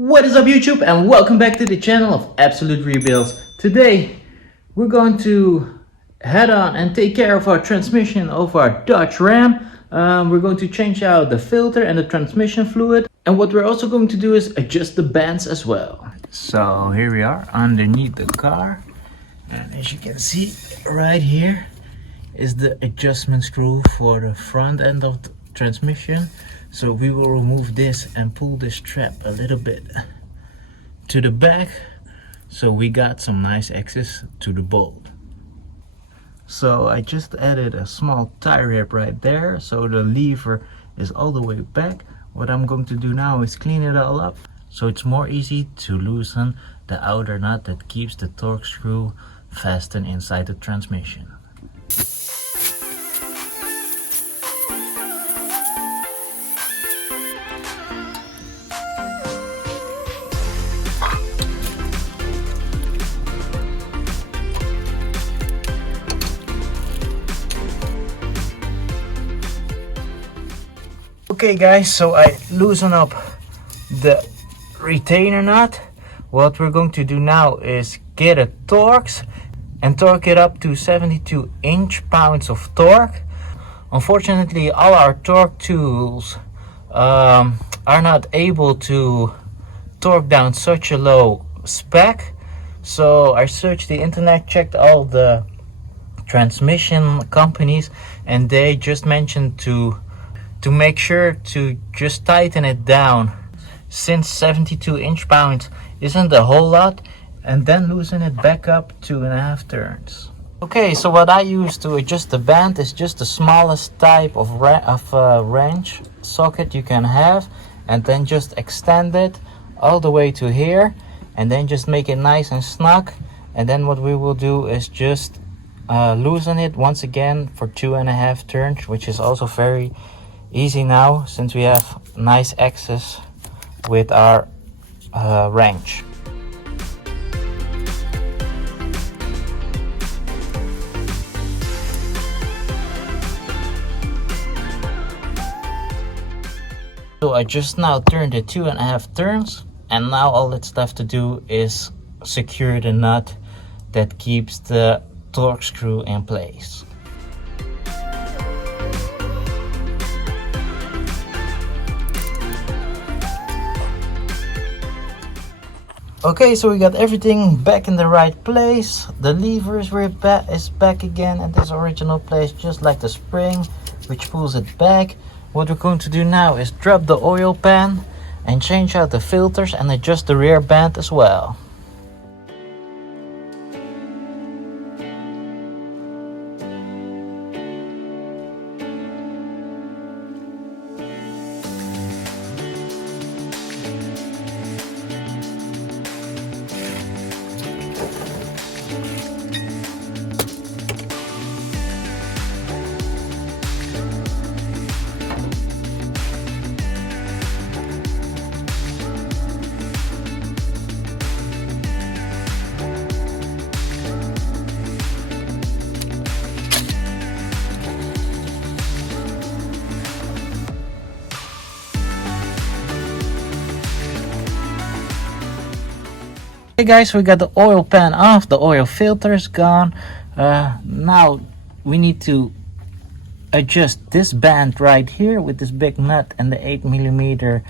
What is up YouTube, and welcome back to the channel of Absolute Rebuilds. Today we're going to head on and take care of our transmission of our Dodge Ram. We're going to change out the filter and the transmission fluid, and what we're also going to do is adjust the bands as well. So here we are underneath the car, and as you can see right here is the adjustment screw for the front end of the transmission. So we will remove this and pull this strap a little bit to the back, so we got some nice access to the bolt. So I just added a small tie wrap right there, so the lever is all the way back. What I'm going to do now is clean it all up, so it's more easy to loosen the outer nut that keeps the torque screw fastened inside the transmission. Okay guys, so I loosen up the retainer nut. What we're going to do now is get a Torx and torque it up to 72 inch-pounds of torque. Unfortunately, all our torque tools are not able to torque down such a low spec. So I searched the internet, checked all the transmission companies, and they just mentioned to make sure to just tighten it down, since 72 inch-pounds isn't a whole lot, and then loosen it back up 2.5 turns. Okay, so what I use to adjust the band is just the smallest type of wrench socket you can have, and then just extend it all the way to here, and then just make it nice and snug. And then what we will do is just loosen it once again for 2.5 turns, which is also very easy now since we have nice access with our wrench. So I just now turned it 2.5 turns, and now all that's left to do is secure the nut that keeps the torque screw in place. Okay, so we got everything back in the right place. The lever is back again at its original place, just like the spring, which pulls it back. What we're going to do now is drop the oil pan and change out the filters and adjust the rear band as well. Hey guys, we got the oil pan off, the oil filter is gone. Now we need to adjust this band right here with this big nut and the 8mm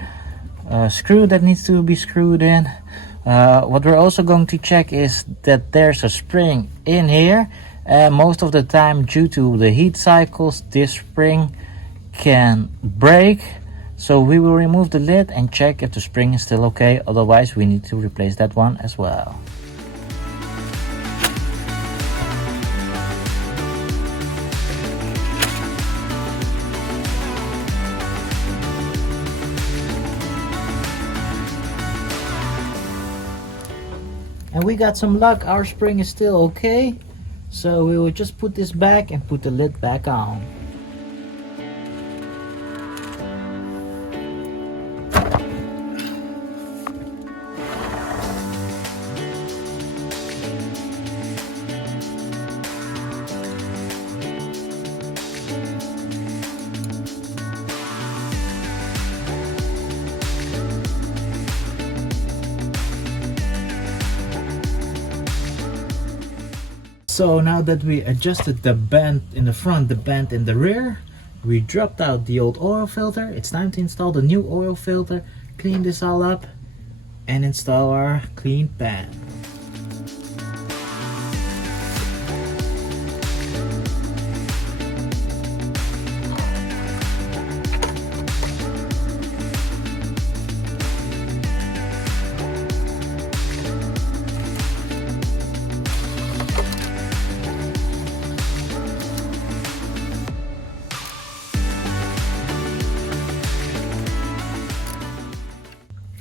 screw that needs to be screwed in. What we're also going to check is that there's a spring in here. Most of the time, due to the heat cycles, this spring can break. So we will remove the lid and check if the spring is still okay, otherwise we need to replace that one as well. And we got some luck, our spring is still okay. So we will just put this back and put the lid back on. So now that we adjusted the bend in the front, the bend in the rear, we dropped out the old oil filter. It's time to install the new oil filter, clean this all up, and install our clean pan.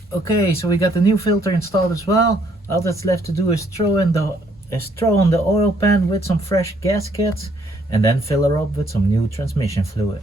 Okay, so we got the new filter installed as well. All that's left to do is throw on the oil pan with some fresh gaskets and then fill her up with some new transmission fluid.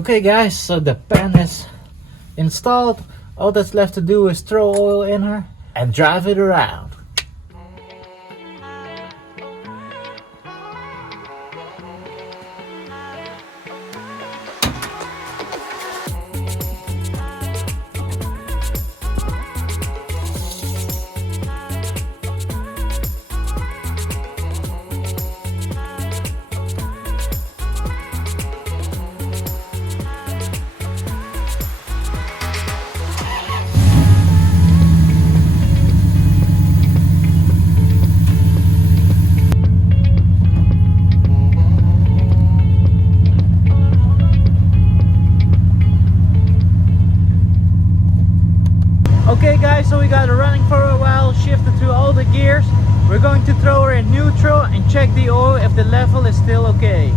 Okay guys, so the pan is installed. All that's left to do is throw oil in her and drive it around. Okay guys, so we got her running for a while, shifted through all the gears. We're going to throw her in neutral and check the oil if the level is still okay.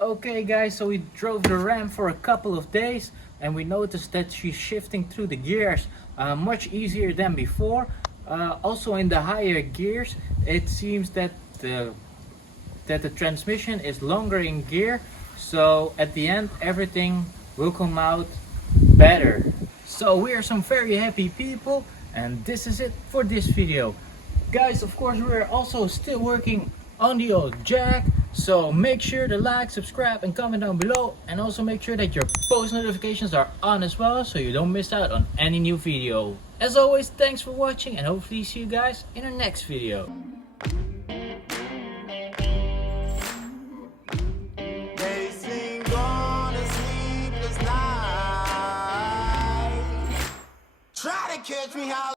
Okay guys, so we drove the Ram for a couple of days and we noticed that she's shifting through the gears much easier than before. Also in the higher gears it seems that the transmission is longer in gear, so at the end everything will come out better. So we are some very happy people and this is it for this video. Guys, of course we're also still working on the old jack, so make sure to like, subscribe and comment down below, and also make sure that your post notifications are on as well so you don't miss out on any new video. As always, thanks for watching and hopefully see you guys in our next video. Catch me how